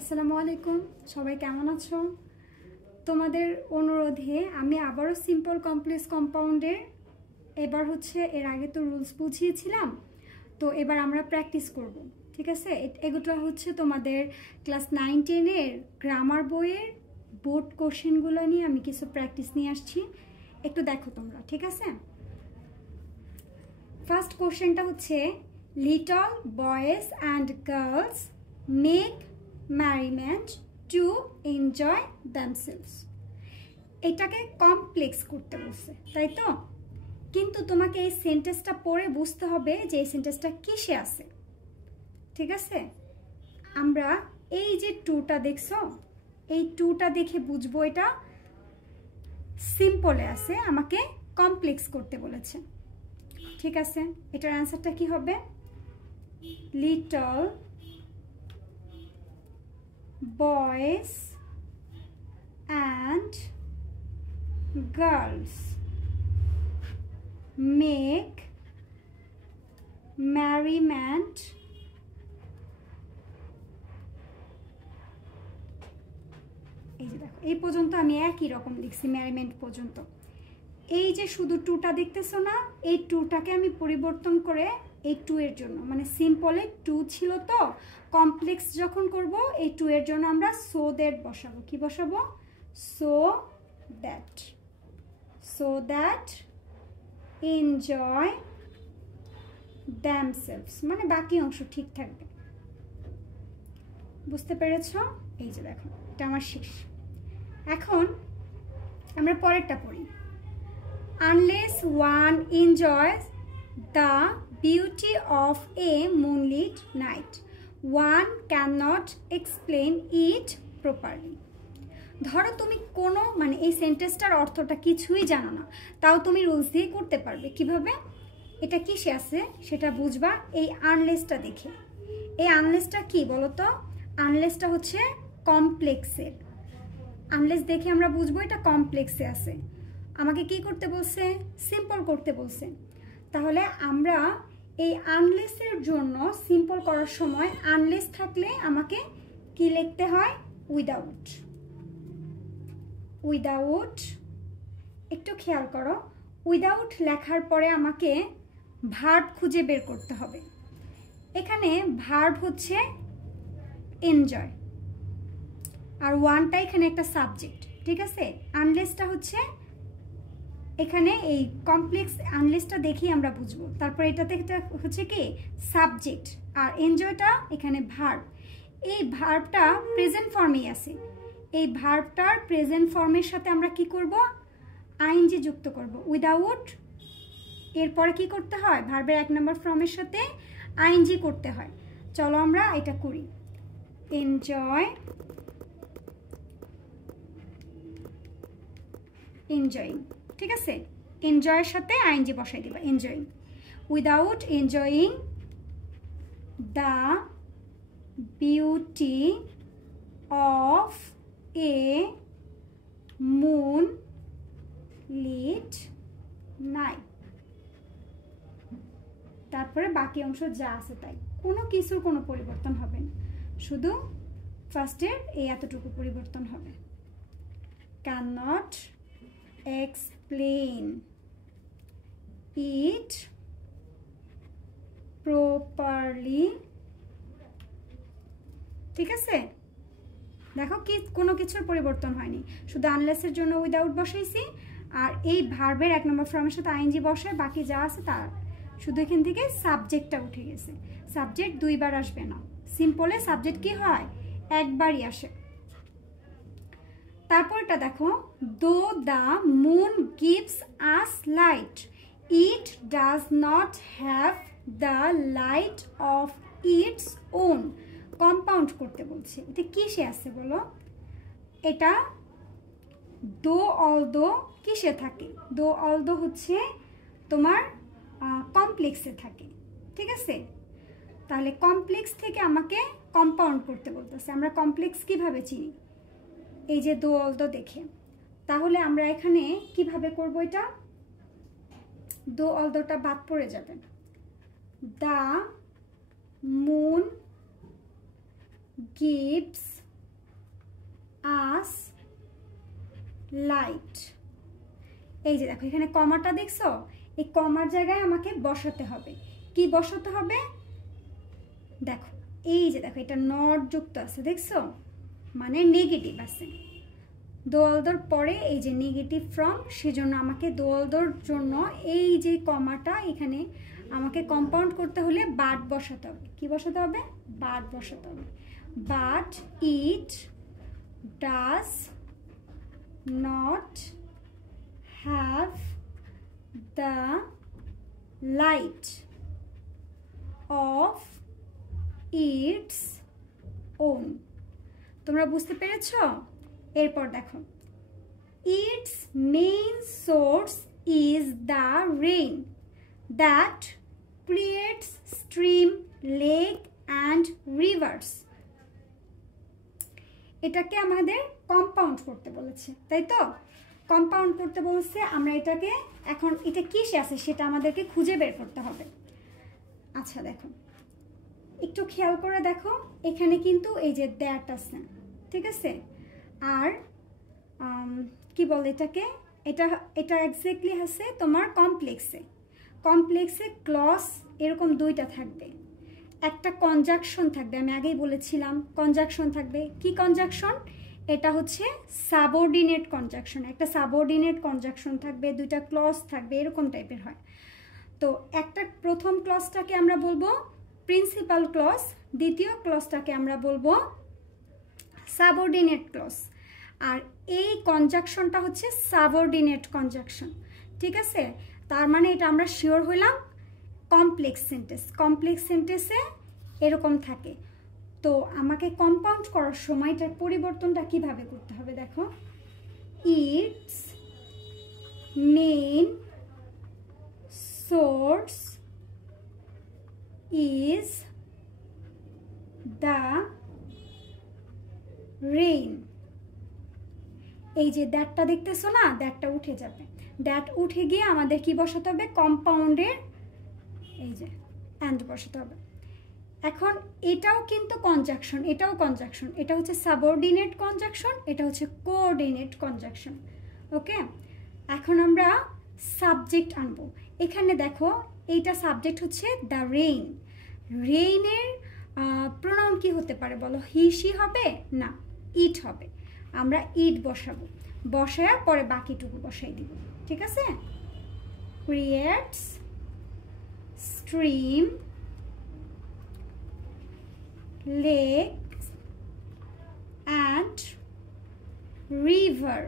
আসসালামু আলাইকুম, সবাই কেমন আছো? তোমাদের অনুরোধে আমি আবারও সিম্পল কমপ্লেক্স কম্পাউন্ডের এবার এর আগে তো রুলস বুঝিয়েছিলাম, তো এবার আমরা প্র্যাকটিস করব। ঠিক আছে, এগুলো তোমাদের ক্লাস 9-10-এর গ্রামার বইয়ের বোর্ড কোশ্চেনগুলো নিয়ে আমি কিছু প্র্যাকটিস নিয়ে আসছি, একটু দেখো তোমরা। ঠিক আছে, ফার্স্ট কোশ্চেনটা little boys and girls make merriment to enjoy themselves। এটাকে কমপ্লেক্স করতে বলছে, তাই তো? কিন্তু তোমাকে এই সেন্টেন্সটা পড়ে বুঝতে হবে যে এই সেন্টেন্সটা কিসে আছে। ঠিক আছে, আমরা এই যে টুটা দেখছো, এই টুটা দেখে বুঝবো এটা সিম্পলে আছে, আমাকে কমপ্লেক্স করতে বলেছে। ঠিক আছে, এটার অ্যান্সারটা কি হবে? Little boys and girls make merriment এই যে দেখো, এই পর্যন্ত আমি একই রকম লিখছি, ম্যারিমেন্ট পর্যন্ত। এই যে শুধু টুটা দেখতেছো না, এই টুটাকে আমি পরিবর্তন করে এই টু এর জন্য, মানে সিম্পলে টু ছিল তো, কমপ্লেক্স যখন করব এই টু এর জন্য আমরা সো দ্যাট বসাবো। কি বসাবো? সো দ্যাট এনজয় দ্যামসেলভস, মানে বাকি অংশ ঠিক থাকবে। বুঝতে পেরেছ? এই যে দেখো, এটা আমার শেষ। এখন আমরা পরেরটা পড়ি। Unless one enjoys the beauty of a moonlit night, one cannot explain it properly। ধরো তুমি কোনো এই সেন্টেন্সটার অর্থটা কিছুই জানো না, তাও তুমি রুলস দিয়ে করতে পারবে। কিভাবে? এটা কিসে আছে সেটা বুঝবা এই আনলেসটা দেখে। এই আনলেসটা কি বলো তো? আনলেসটা কমপ্লেক্সের। আনলেস দেখে আমরা বুঝবো এটা কমপ্লেক্সে আছে। আমাকে কি করতে বলছে? সিম্পল করতে বলছে। তাহলে আমরা এই আনলেসের জন্য সিম্পল করার সময় আনলেস থাকলে আমাকে কি লিখতে হয়? উইদাউট। একটু খেয়াল করো, উইদাউট লেখার পরে আমাকে ভার্ব খুঁজে বের করতে হবে। এখানে ভার্ব এনজয়, আর ওয়ানটা এখানে একটা সাবজেক্ট। ঠিক আছে, আনলেসটা এখানে এই কমপ্লেক্স আনলেসটা দেখেই আমরা বুঝবো। তারপর এটাতে কি সাবজেক্ট, আর এনজয়টা এখানে ভার্ব। এই ভার্বটা প্রেজেন্ট ফর্মেই আছে। এই ভার্বটার প্রেজেন্ট ফর্মের সাথে আমরা কি করব? আইএনজি যুক্ত করব। উইদাউট এরপরে কি করতে হয়? ভার্বের 1 নম্বর ফর্মের সাথে আইএনজি করতে হয়। চলো আমরা এটা করি। এনজয়িং। ঠিক আছে, এনজয়ের সাথে আইএনজি বসাই দিবা। Enjoying. Without enjoying the beauty of A moonlit night. তারপরে বাকি অংশ যা আছে তাই, কোনো কিছুর কোনো পরিবর্তন হবে না, শুধু ফার্স্টের এই এতটুকু পরিবর্তন হবে। cannot explain it properly। ঠিক আছে, দেখো কি কোনো কিছুর পরিবর্তন হয়নি, শুধু আনলেসের জন্য উইদাউট বসাইছি, আর এই ভার্বের 1 নম্বর ফর্মের সাথে আইএনজি বসায় বাকি যা আছে তার, শুধু এখান থেকে সাবজেক্টটা উঠে গেছে। সাবজেক্ট দুইবার আসবে না, সিম্পলে সাবজেক্ট কি হয়? একবারই আসে। তারপরটা দেখো, দো the moon gives us light, it does not have the light of its on. Compound করতে বলছে। এটা কিসে আছে বলো? এটা দো অলদো কিসে থাকে? দো অলদো তোমার কমপ্লেক্সে থাকে। ঠিক আছে, তাহলে কমপ্লেক্স থেকে আমাকে কম্পাউন্ড করতে বলতেছে। আমরা কমপ্লেক্স কিভাবে চিনি? এই যে দো অলদো দেখে। তাহলে আমরা এখানে কিভাবে করব? এটা দো অলদোটা বাদ পড়ে যাবে। The moon gives us light. এই যে দেখো এখানে কমাটা দেখছো, এই কমার জায়গায় আমাকে বসাতে হবে। কি বসাতে হবে দেখো, এই যে দেখো এটা নট যুক্ত আছে, দেখছো, মানে নেগেটিভ আছে। দোয়ালদর পরে এই যে নেগেটিভ ফ্রম, সেজন্য আমাকে দোয়ালদর জন্য এই যে কমাটা এখানে আমাকে কম্পাউন্ড করতে হলে বাট বসাতে হবে। কি বসাতে হবে? বাট বসাতে হবে। But it does not have the light of its own. তোমরা বুঝতে পেরেছ? এরপর দেখো, its main source is the rain that creates stream, lake and rivers. এটাকে আমাদের কম্পাউন্ড করতে বলেছে, তাই তো? কম্পাউন্ড করতে বলছে, আমরা এটাকে এখন এটা কিসে আছে সেটা আমাদেরকে খুঁজে বের করতে হবে। আচ্ছা দেখো, একটু খেয়াল করে দেখো, এখানে কিন্তু এই যে দ্যাট আছে, ঠিক আছে? আর কি বলে এটাকে, এটা এক্স্যাক্টলি আছে তোমার কমপ্লেক্সে ক্লজ এরকম দুইটা থাকবে, একটা কনজাংশন থাকবে। আমি আগেই বলেছিলাম কনজাংশন থাকবে। কি কনজাংশন? এটা হচ্ছে সাবঅর্ডিনেট কনজাংশন। একটা সাবঅর্ডিনেট কনজাংশন থাকবে, দুইটা ক্লজ থাকবে, এরকম টাইপের হয়। তো একটা প্রথম ক্লজটাকে আমরা বলবো প্রিন্সিপাল ক্লজ, দ্বিতীয় ক্লজটাকে আমরা বলবো সাবঅর্ডিনেট ক্লজ। আর এই কনজাংশনটা হচ্ছে সাবঅর্ডিনেট কনজাংশন, ঠিক আছে? তার মানে এটা আমরা শিওর হইলাম কমপ্লেক্স সেন্টেন্সে এরকম থাকে। তো আমাকে কম্পাউন্ড করার সময় এটার পরিবর্তনটা কিভাবে করতে হবে দেখো, its main source is the rain. এই যে দ্যাটটা দেখতেছো না, দ্যাটটা উঠে যাবে, দ্যাট উঠে গিয়ে আমাদের কি বসাতে হবে? কম্পাউন্ডের এই যে অ্যান্ড বসাতে হবে। এখন এটাও কিন্তু কনজাংশন, এটা হচ্ছে সাবঅর্ডিনেট কনজাংশন, এটা হচ্ছে কোঅর্ডিনেট কনজাংশন। ওকে, এখন আমরা সাবজেক্ট আনবো। এখানে দেখো এইটা সাবজেক্ট হচ্ছে দ্য রেইন। রেইনের প্রোনাউন কি হতে পারে বলো? হি সি হবে না, ইট হবে। আমরা ইট বসাবো, বসায়া পরে বাকিটুকু বসাই দিব, ঠিক আছে? Creates stream, lake and river.